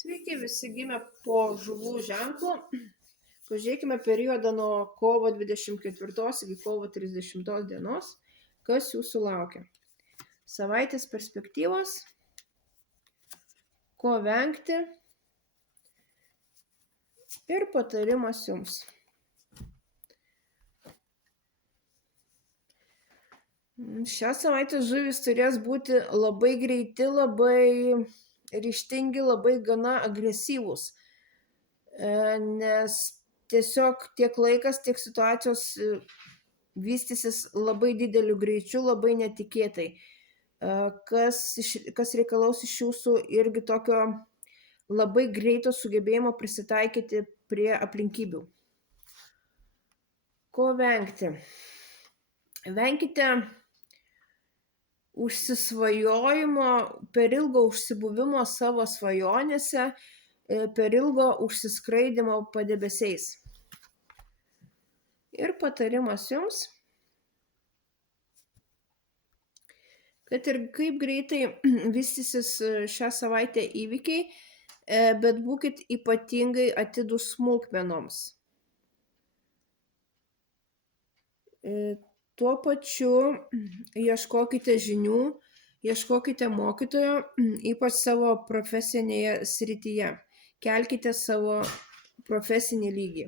Sveiki, visi gimę po žuvų ženklu. Pažiūrėkime periodą nuo kovo 24 iki kovo 30 dienos, kas jūsų laukia. Savaitės perspektyvos, ko vengti ir patarimas jums. Šią savaitę žuvys turės būti labai greiti, labai ryžtingi, labai gana agresyvūs, nes tiesiog tiek laikas, tiek situacijos vystysis labai dideliu greičiu, labai netikėtai, kas reikalaus iš jūsų irgi tokio labai greito sugebėjimo prisitaikyti prie aplinkybių. Ko vengti? Venkite užsisvajojimo, per ilgo užsibuvimo savo svajonėse, per ilgo užsiskraidimo padebesiais. Ir patarimas jums, kad ir kaip greitai vystysis šią savaitę įvykiai, bet būkit ypatingai atidūs smulkmenoms. Tuo pačiu ieškokite žinių, ieškokite mokytojo, ypač savo profesinėje srityje. Kelkite savo profesinį lygį.